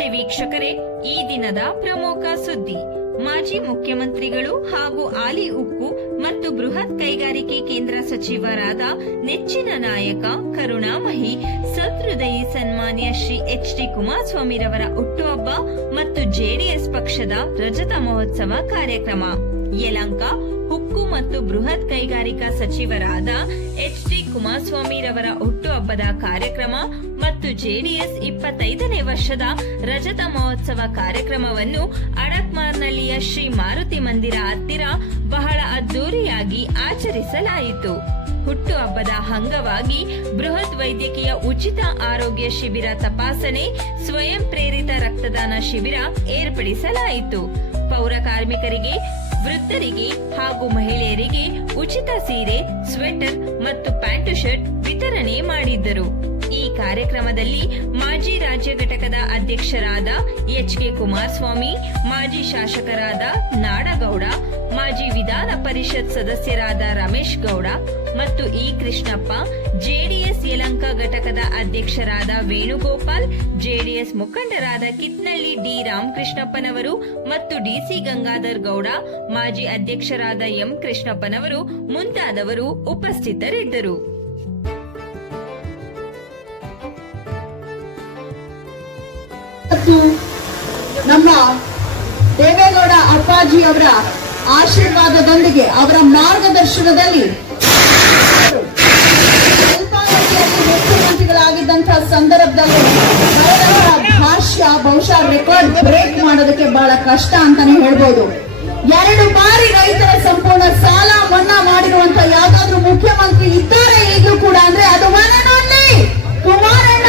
ನಮಸ್ತೆ ವೀಕ್ಷಕರೇ, ಈ ದಿನದ ಪ್ರಮುಖ ಸುದ್ದಿ. ಮಾಜಿ ಮುಖ್ಯಮಂತ್ರಿಗಳು ಹಾಗೂ ಹಾಲಿ ಉಕ್ಕು ಮತ್ತು ಬೃಹತ್ ಕೈಗಾರಿಕೆ ಕೇಂದ್ರ ಸಚಿವರಾದ ನೆಚ್ಚಿನ ನಾಯಕ ಕರುಣಾಮಯಿ ಸಹೃದಯಿ ಸನ್ಮಾನ್ಯ ಶ್ರೀ ಎಚ್.ಡಿ. ಕುಮಾರಸ್ವಾಮಿರವರ ಹುಟ್ಟುಹಬ್ಬ ಮತ್ತು ಜೆಡಿಎಸ್ ಪಕ್ಷದ ರಜತ ಮಹೋತ್ಸವ ಕಾರ್ಯಕ್ರಮ. ಯಲಹಂಕ ಉಕ್ಕು ಮತ್ತು ಬೃಹತ್ ಕೈಗಾರಿಕಾ ಸಚಿವರಾದ ಎಚ್.ಡಿ. ಕುಮಾರಸ್ವಾಮಿರವರ ಹುಟ್ಟುಹಬ್ಬದ ಕಾರ್ಯಕ್ರಮ ಮತ್ತು ಜೆಡಿಎಸ್ 25ನೇ ವರ್ಷದ ರಜತ ಮಹೋತ್ಸವ ಕಾರ್ಯಕ್ರಮವನ್ನು ಅಡಕ್ಮಾರ್ನಳ್ಳಿಯ ಶ್ರೀ ಮಾರುತಿ ಮಂದಿರ ಹತ್ತಿರ ಬಹಳ ಅದ್ದೂರಿಯಾಗಿ ಆಚರಿಸಲಾಯಿತು. ಹುಟ್ಟುಹಬ್ಬದ ಅಂಗವಾಗಿ ಬೃಹತ್ ವೈದ್ಯಕೀಯ ಉಚಿತ ಆರೋಗ್ಯ ಶಿಬಿರ, ತಪಾಸಣೆ, ಸ್ವಯಂ ಪ್ರೇರಿತ ರಕ್ತದಾನ ಶಿಬಿರ ಏರ್ಪಡಿಸಲಾಯಿತು. ಪೌರ ಕಾರ್ಮಿಕರಿಗೆ, ವೃದ್ಧರಿಗೆ ಹಾಗೂ ಮಹಿಳೆಯರಿಗೆ ಉಚಿತ ಸೀರೆ, ಸ್ವೆಟರ್ ಮತ್ತು ಪ್ಯಾಂಟು ಶರ್ಟ್ ವಿತರಣೆ ಮಾಡಿದ್ದರು. ಈ ಕಾರ್ಯಕ್ರಮದಲ್ಲಿ ಮಾಜಿ ರಾಜ್ಯ ಘಟಕದ ಅಧ್ಯಕ್ಷರಾದ ಎಚ್.ಕೆ. ಕುಮಾರಸ್ವಾಮಿ, ಮಾಜಿ ಶಾಸಕರಾದ ನಾಡಗೌಡ, ಮಾಜಿ ವಿಧಾನ ಪರಿಷತ್ ಸದಸ್ಯರಾದ ರಮೇಶ್ ಗೌಡ ಮತ್ತು ಇ. ಕೃಷ್ಣಪ್ಪ, ಜೆಡಿಎಸ್ ಯಲಹಂಕ ಘಟಕದ ಅಧ್ಯಕ್ಷರಾದ ವೇಣುಗೋಪಾಲ್, ಜೆಡಿಎಸ್ ಮುಖಂಡರಾದ ಕಿತ್ನಳ್ಳಿ ಡಿ. ರಾಮಕೃಷ್ಣಪ್ಪನವರು ಮತ್ತು ಡಿಸಿ ಗಂಗಾಧರ್ ಗೌಡ, ಮಾಜಿ ಅಧ್ಯಕ್ಷರಾದ ಎಂ. ಕೃಷ್ಣಪ್ಪನವರು ಮುಂತಾದವರು ಉಪಸ್ಥಿತರಿದ್ದರು. ನಮ್ಮ ದೇವೇಗೌಡ ಅಪ್ಪಾಜಿ ಅವರ ಆಶೀರ್ವಾದದೊಂದಿಗೆ, ಅವರ ಮಾರ್ಗದರ್ಶನದಲ್ಲಿ ಮುಖ್ಯಮಂತ್ರಿಗಳಾಗಿದ್ದಂತಹ ಸಂದರ್ಭದಲ್ಲಿ ಭಾಷ್ಯ ಬಹುಶಃ ರೆಕಾರ್ಡ್ ಬ್ರೇಕ್ ಮಾಡೋದಕ್ಕೆ ಬಹಳ ಕಷ್ಟ ಅಂತಾನೆ ಹೇಳ್ಬೋದು. 2 ಬಾರಿ ರೈತರ ಸಂಪೂರ್ಣ ಸಾಲ ಮನ್ನಾ ಮಾಡಿರುವಂತಹ ಯಾವ್ದಾದ್ರು ಮುಖ್ಯಮಂತ್ರಿ ಇದ್ದಾರೆ ಈಗಲೂ ಕೂಡ ಅಂದ್ರೆ ಅದು ಮನೆಯಲ್ಲಿ ಕುಮಾರಣ್ಣ.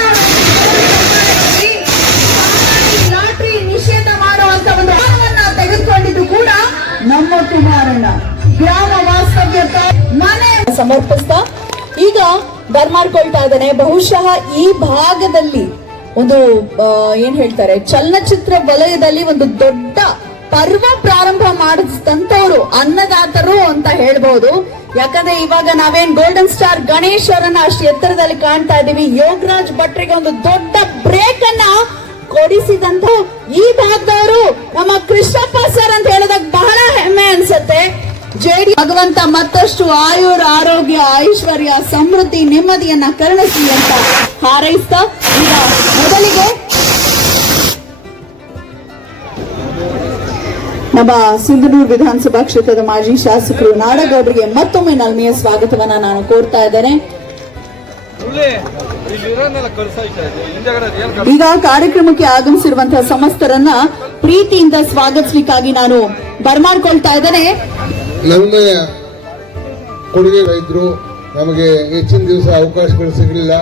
ಲಾಟ್ರಿ ನಿಷೇಧ ಮಾಡುವಂತ ಒಂದು ಆಹಾರವನ್ನ ತೆಗೆದುಕೊಂಡಿದ್ದು ಕೂಡ ನಮ್ಮ ಕುಮಾರಣ್ಣ. ಗ್ರಾಮ ವಾಸ್ತವ್ಯ ಮನೆ ಸಮರ್ಪಿಸ್ತಾ ಈಗ ಬರ್ಮಾಡ್ಕೊಳ್ತಾ ಇದ್ದಾನೆ. ಬಹುಶಃ ಈ ಭಾಗದಲ್ಲಿ ಒಂದು ಏನ್ ಹೇಳ್ತಾರೆ, ಚಲನಚಿತ್ರ ವಲಯದಲ್ಲಿ ಒಂದು ದೊಡ್ಡ ಪರ್ವ ಪ್ರಾರಂಭ ಮಾಡಿದಂತವ್ರು ಅನ್ನದಾತರು ಅಂತ ಹೇಳ್ಬಹುದು. ಯಾಕಂದ್ರೆ ಇವಾಗ ನಾವೇನ್ ಗೋಲ್ಡನ್ ಸ್ಟಾರ್ ಗಣೇಶ್ ಅವರನ್ನ ಅಷ್ಟು ಎತ್ತರದಲ್ಲಿ ಕಾಣ್ತಾ ಇದೀವಿ. ಯೋಗರಾಜ್ ಭಟ್ರಿಗೆ ಒಂದು ದೊಡ್ಡ ಬ್ರೇಕ್ ಅನ್ನ ಕೊಡಿಸಿದಂತ ಈ ಭಾಗದವರು ನಮ್ಮ ಕೃಷ್ಣಪ್ಪ ಸರ್ ಅಂತ ಹೇಳಿದಾಗ ಬಹಳ ಹೆಮ್ಮೆ ಅನ್ಸತ್ತೆ. ಜೆಡಿ ಭಗವಂತ ಮತ್ತಷ್ಟು ಆಯುರ್, ಆರೋಗ್ಯ, ಐಶ್ವರ್ಯ, ಸಮೃದ್ಧಿ, ನೆಮ್ಮದಿಯನ್ನ ಕರುಣಿಸಿ ಅಂತ ಹಾರೈಸ್ತಾ ಈಗ ಮೊದಲಿಗೆ ನಮ್ಮ ಸಿಂಧನೂರು ವಿಧಾನಸಭಾ ಕ್ಷೇತ್ರದ ಮಾಜಿ ಶಾಸಕರು ನಾಡಗೌಡರಿಗೆ ಮತ್ತೊಮ್ಮೆ ನಲ್ಮೆಯ ಸ್ವಾಗತವನ್ನ ನಾನು ಕೋರ್ತಾ ಇದ್ದೇನೆ. ಈಗ ಕಾರ್ಯಕ್ರಮಕ್ಕೆ ಆಗಮಿಸಿರುವಂತಹ ಸಮಸ್ತರನ್ನ ಪ್ರೀತಿಯಿಂದ ಸ್ವಾಗತಿಸಲಿಕ್ಕಾಗಿ ನಾನು ಬರ್ಮಾಡ್ಕೊಳ್ತಾ ಇದ್ದೇನೆ. ನಲ್ಮೆಯ ಕೊಡುಗೆ ಇದ್ರು, ನಮಗೆ ಹೆಚ್ಚಿನ ದಿವಸ ಅವಕಾಶಗಳು ಸಿಗಲಿಲ್ಲ.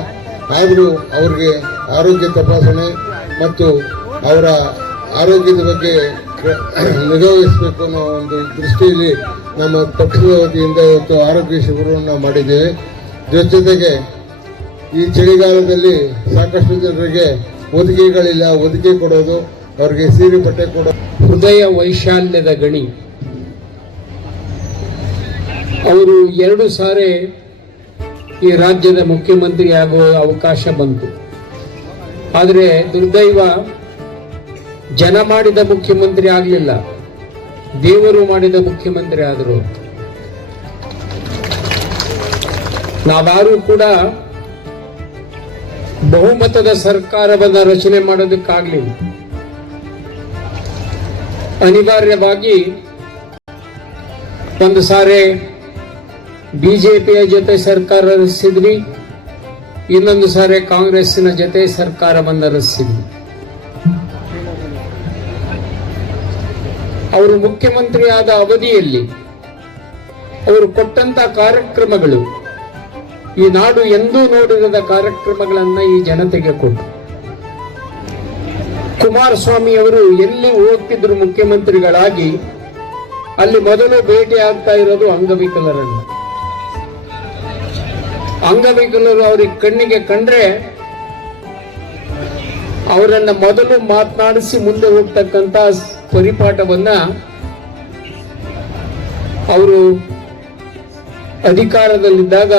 ಆದರೂ ಅವರಿಗೆ ಆರೋಗ್ಯ ತಪಾಸಣೆ ಮತ್ತು ಅವರ ಆರೋಗ್ಯದ ಬಗ್ಗೆ ನಿಗಾವಹಿಸಬೇಕು ಅನ್ನೋ ಒಂದು ದೃಷ್ಟಿಯಲ್ಲಿ ನಮ್ಮ ಪಕ್ಷದ ವತಿಯಿಂದ ಇವತ್ತು ಆರೋಗ್ಯ ಶಿಬಿರವನ್ನು ಮಾಡಿದ್ದೇವೆ. ಜೊತೆಗೆ ಈ ಚಳಿಗಾಲದಲ್ಲಿ ಸಾಕಷ್ಟು ಜನರಿಗೆ ಒದಿಗೆಗಳಿಲ್ಲ, ಒದಿಗೆ ಕೊಡೋದು, ಅವರಿಗೆ ಸೀರೆ ಬಟ್ಟೆ ಕೊಡೋದು. ಹೃದಯ ವೈಶಾಲ್ಯದ ಗಣಿ ಅವರು 2 ಸಾರಿ ಈ ರಾಜ್ಯದ ಮುಖ್ಯಮಂತ್ರಿ ಆಗುವ ಅವಕಾಶ ಬಂತು. ಆದರೆ ದುರ್ದೈವ, ಜನ ಮಾಡಿದ ಮುಖ್ಯಮಂತ್ರಿ ಆಗಲಿಲ್ಲ, ದೇವರು ಮಾಡಿದ ಮುಖ್ಯಮಂತ್ರಿ ಆದರು. ನಾವಾರು ಕೂಡ ಬಹುಮತದ ಸರ್ಕಾರವನ್ನು ರಚನೆ ಮಾಡೋದಕ್ಕಾಗಲಿಲ್ಲ. ಅನಿವಾರ್ಯವಾಗಿ ಒಂದು ಸಾರಿ ಬಿಜೆಪಿಯ ಜೊತೆ ಸರ್ಕಾರ ರಚಿಸಿದ್ವಿ, ಇನ್ನೊಂದು ಸಾರಿ ಕಾಂಗ್ರೆಸ್ಸಿನ ಜೊತೆ ಸರ್ಕಾರವನ್ನು ರಚಿಸಿದ್ವಿ. ಅವರು ಮುಖ್ಯಮಂತ್ರಿ ಆದ ಅವಧಿಯಲ್ಲಿ ಅವರು ಕೊಟ್ಟಂತ ಕಾರ್ಯಕ್ರಮಗಳು, ಈ ನಾಡು ಎಂದೂ ನೋಡಿರದ ಕಾರ್ಯಕ್ರಮಗಳನ್ನ ಈ ಜನತೆಗೆ ಕೊಟ್ಟು, ಕುಮಾರಸ್ವಾಮಿ ಅವರು ಎಲ್ಲಿ ಹೋಗ್ತಿದ್ರು ಮುಖ್ಯಮಂತ್ರಿಗಳಾಗಿ ಅಲ್ಲಿ ಮೊದಲು ಭೇಟಿ ಆಗ್ತಾ ಇರೋದು ಅಂಗವಿಕಲರನ್ನು. ಅಂಗವಿಕಲರು ಅವ್ರಿಗೆ ಕಣ್ಣಿಗೆ ಕಂಡ್ರೆ ಅವರನ್ನ ಮೊದಲು ಮಾತನಾಡಿಸಿ ಮುಂದೆ ಹೋಗ್ತಕ್ಕಂತ ಪರಿಪಾಠವನ್ನ ಅವರು ಅಧಿಕಾರದಲ್ಲಿದ್ದಾಗ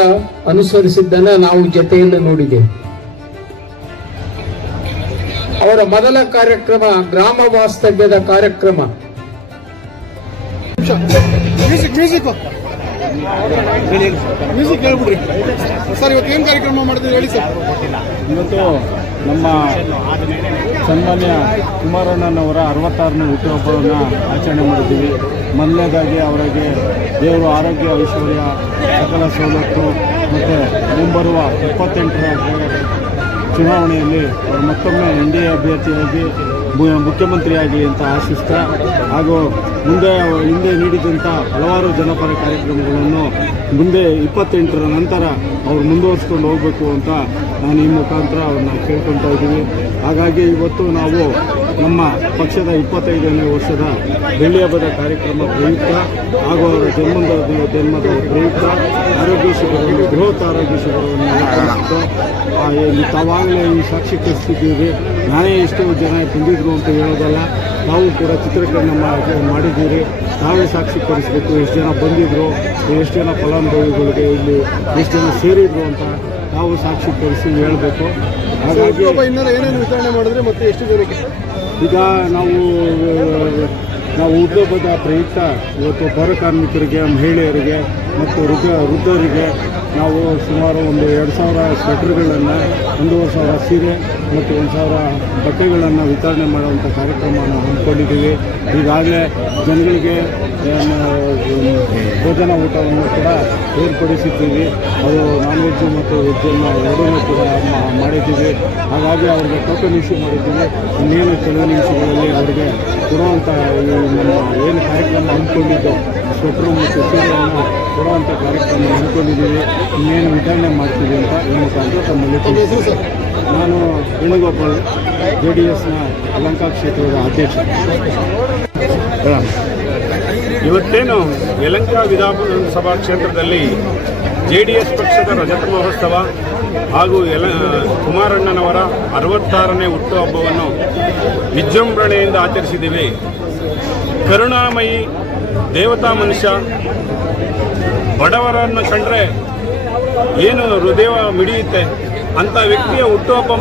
ಅನುಸರಿಸಿದ್ದನ್ನ ನಾವು ಜೊತೆಯಲ್ಲಿ ನೋಡಿದ್ದೇವೆ. ಅವರ ಮೊದಲ ಕಾರ್ಯಕ್ರಮ ಗ್ರಾಮ ವಾಸ್ತವ್ಯದ ಕಾರ್ಯಕ್ರಮ. ಮ್ಯೂಸಿಕ್ ಹೇಳ್ಬಿಡ್ರಿ ಸರ್. ಇವತ್ತು ಏನು ಕಾರ್ಯಕ್ರಮ ಮಾಡಿದ್ರಿ ಹೇಳಿ ಸರ್. ಇವತ್ತು ನಮ್ಮ ಸನ್ಮಾನ್ಯ ಕುಮಾರಣ್ಣನವರ 66ನೇ ಹುಟ್ಟುಹಬ್ಬವನ್ನು ಆಚರಣೆ ಮಾಡಿದ್ದೀವಿ. ಮೊದಲನೇದಾಗಿ ಅವರಿಗೆ ದೇವರು ಆರೋಗ್ಯ, ಐಶ್ವರ್ಯ, ಸಕಲ ಸವಲತ್ತು ಮತ್ತು ಮುಂಬರುವ 28ರ ಚುನಾವಣೆಯಲ್ಲಿ ಅವರು ಮತ್ತೊಮ್ಮೆ NDA ಅಭ್ಯರ್ಥಿಯಾಗಿ ಮುಖ್ಯಮಂತ್ರಿಯಾಗಲಿ ಅಂತ ಆಶಿಸ್ತಾ, ಹಾಗೂ ಹಿಂದೆ ನೀಡಿದಂಥ ಹಲವಾರು ಜನಪರ ಕಾರ್ಯಕ್ರಮಗಳನ್ನು ಮುಂದೆ 28ರ ನಂತರ ಅವರು ಮುಂದುವರಿಸ್ಕೊಂಡು ಹೋಗಬೇಕು ಅಂತ ನಾನು ಈ ಮುಖಾಂತರ ಅವ್ರನ್ನ ಕೇಳ್ಕೊತಾ ಇದ್ದೀವಿ. ಹಾಗಾಗಿ ಇವತ್ತು ನಾವು ನಮ್ಮ ಪಕ್ಷದ 25ನೇ ವರ್ಷದ ಬೆಳ್ಳಿ ಹಬ್ಬದ ಕಾರ್ಯಕ್ರಮ ಪ್ರಯುಕ್ತ ಹಾಗೂ ಅವರ ಜನ್ಮದ ಪ್ರಯುಕ್ತ ಆರೋಗ್ಯ ಶಿಬಿರವನ್ನು, ಬೃಹತ್ ಆರೋಗ್ಯ ಶಿಬಿರವನ್ನು ಇಲ್ಲಿ ತಾವಾಗಲೇ ಈ ಸಾಕ್ಷೀಕರಿಸ್ತಿದ್ದೀವಿ. ನಾನೇ ಎಷ್ಟು ಜನ ಬಂದಿದ್ರು ಅಂತ ಹೇಳೋದಲ್ಲ, ನಾವು ಕೂಡ ಚಿತ್ರೀಕರಣ ಮಾಡಿದ್ದೀರಿ. ನಾವೇ ಸಾಕ್ಷೀಕರಿಸಬೇಕು ಎಷ್ಟು ಜನ ಬಂದಿದ್ರು, ಎಷ್ಟು ಜನ ಫಲಾನುಭವಿಗಳಿಗೆ ಇಲ್ಲಿ ಎಷ್ಟು ಜನ ಸೇರಿದ್ರು ಅಂತ ನಾವು ಸಾಕ್ಷೀಕರಿಸಿ ಹೇಳಬೇಕು. ಹಾಗಾಗಿ ಏನೇನು ವಿತರಣೆ ಮಾಡಿದ್ರೆ ಮತ್ತೆ ಎಷ್ಟು ಜನಕ್ಕೆ? ಈಗ ನಾವು ಹುಟ್ಟುಹಬ್ಬದ ಪ್ರಯುಕ್ತ ಇವತ್ತು ಪೌರ ಕಾರ್ಮಿಕರಿಗೆ, ಮಹಿಳೆಯರಿಗೆ ಮತ್ತು ವೃದ್ಧರಿಗೆ ನಾವು ಸುಮಾರು 2,000 ಸ್ವೆಟರ್ಗಳನ್ನು, 1,500 ಸೀರೆ ಮತ್ತು 1,000 ಬಟ್ಟೆಗಳನ್ನು ವಿತರಣೆ ಮಾಡುವಂಥ ಕಾರ್ಯಕ್ರಮವನ್ನು ಹಮ್ಮಿಕೊಂಡಿದ್ದೀವಿ. ಈಗಾಗಲೇ ಜನಗಳಿಗೆ ಭೋಜನ ಊಟವನ್ನು ಕೂಡ ಏರ್ಪಡಿಸಿದ್ದೀವಿ. ಅದು ನಾನ್ ವೆಜ್ ಮತ್ತು ವೆಜ್ಜನ್ನು ಎರಡೂ ಕೂಡ ಮಾಡಿದ್ದೀವಿ. ಹಾಗಾಗಿ ಅವರಿಗೆ ಟೋಕನ್ ಇಶ್ಯೂ ಮಾಡಿದ್ದೀವಿ. ಇನ್ನೇನು ಕೆಲವು ನಿಮಿಷಗಳಲ್ಲಿ ಅವರಿಗೆ ಕೊಡುವಂಥ ನಮ್ಮ ಏನು ಕಾರ್ಯಕ್ರಮ ಹಮ್ಮಿಕೊಂಡಿದ್ದು ಸ್ವೆಟ್ರು ಮತ್ತು ಸೀರೆಯನ್ನು ಕೊಡುವಂಥ ಕಾರ್ಯಕ್ರಮ ಹಮ್ಮಿಕೊಂಡಿದ್ದೀವಿ. ಇನ್ನೇನು ವಿತರಣೆ ಮಾಡ್ತೀವಿ ಅಂತ ಈ ಮುಖಾಂತರ ತಮ್ಮಲ್ಲಿ ತಿಳಿಸಿ. ನಾನು ವೇಣುಗೋಪಾಲ್, JDSನ ಯಲಹಂಕ ಕ್ಷೇತ್ರದ ಅಧ್ಯಕ್ಷ. ಇವತ್ತೇನು ಯಲಹಂಕ ವಿಧಾನಸಭಾ ಕ್ಷೇತ್ರದಲ್ಲಿ JDS ಪಕ್ಷದ ರಜತ ಮಹೋತ್ಸವ ಹಾಗೂ ಕುಮಾರಣ್ಣನವರ 66ನೇ ಹುಟ್ಟುಹಬ್ಬವನ್ನು ವಿಜೃಂಭಣೆಯಿಂದ ಆಚರಿಸಿದ್ದೀವಿ. ಕರುಣಾಮಯಿ ದೇವತಾ ಮನುಷ್ಯ, ಬಡವರನ್ನು ಕಂಡ್ರೆ ಏನು ಹೃದಯ ಮಿಡಿಯುತ್ತೆ ಅಂಥ ವ್ಯಕ್ತಿಯ ಹುಟ್ಟುಹಬ್ಬ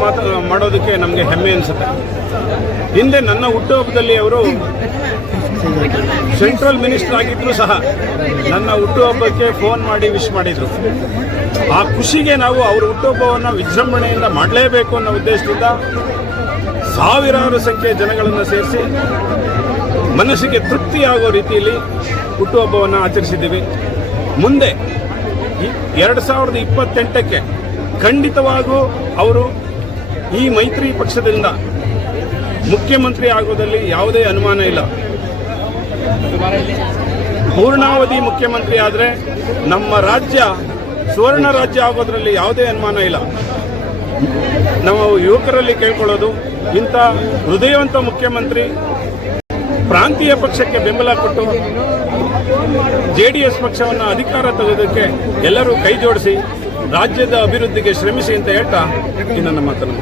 ಮಾಡೋದಕ್ಕೆ ನಮಗೆ ಹೆಮ್ಮೆ ಅನಿಸುತ್ತೆ. ಹಿಂದೆ ನನ್ನ ಹುಟ್ಟುಹಬ್ಬದಲ್ಲಿ ಅವರು ಸೆಂಟ್ರಲ್ ಮಿನಿಸ್ಟರ್ ಆಗಿದ್ರು ಸಹ ನನ್ನ ಹುಟ್ಟುಹಬ್ಬಕ್ಕೆ ಫೋನ್ ಮಾಡಿ ವಿಶ್ ಮಾಡಿದರು. ಆ ಖುಷಿಗೆ ನಾವು ಅವರ ಹುಟ್ಟುಹಬ್ಬವನ್ನು ವಿಜೃಂಭಣೆಯಿಂದ ಮಾಡಲೇಬೇಕು ಅನ್ನೋ ಉದ್ದೇಶದಿಂದ ಸಾವಿರಾರು ಸಂಖ್ಯೆಯ ಜನಗಳನ್ನು ಸೇರಿಸಿ ಮನಸ್ಸಿಗೆ ತೃಪ್ತಿಯಾಗೋ ರೀತಿಯಲ್ಲಿ ಹುಟ್ಟುಹಬ್ಬವನ್ನು ಆಚರಿಸಿದ್ದೀವಿ. ಮುಂದೆ 2028ಕ್ಕೆ ಖಂಡಿತವಾಗೂ ಅವರು ಈ ಮೈತ್ರಿ ಪಕ್ಷದಿಂದ ಮುಖ್ಯಮಂತ್ರಿ ಆಗೋದಲ್ಲಿ ಯಾವುದೇ ಅನುಮಾನ ಇಲ್ಲ. ಪೂರ್ಣಾವಧಿ ಮುಖ್ಯಮಂತ್ರಿ ಆದರೆ ನಮ್ಮ ರಾಜ್ಯ ಸುವರ್ಣ ರಾಜ್ಯ ಆಗೋದ್ರಲ್ಲಿ ಯಾವುದೇ ಅನುಮಾನ ಇಲ್ಲ. ನಾವು ಯುವಕರಲ್ಲಿ ಕೇಳ್ಕೊಳ್ಳೋದು, ಇಂಥ ಹೃದಯವಂತ ಮುಖ್ಯಮಂತ್ರಿ ಪ್ರಾಂತೀಯ ಪಕ್ಷಕ್ಕೆ ಬೆಂಬಲ ಕೊಟ್ಟು JDS ಪಕ್ಷವನ್ನು ಅಧಿಕಾರ ತೆಗೆಯೋದಕ್ಕೆ ಎಲ್ಲರೂ ಕೈ ಜೋಡಿಸಿ ರಾಜ್ಯದ ಅಭಿವೃದ್ಧಿಗೆ ಶ್ರಮಿಸಿ ಅಂತ ಹೇಳ್ತಾ ನನ್ನ ಮಾತನ್ನು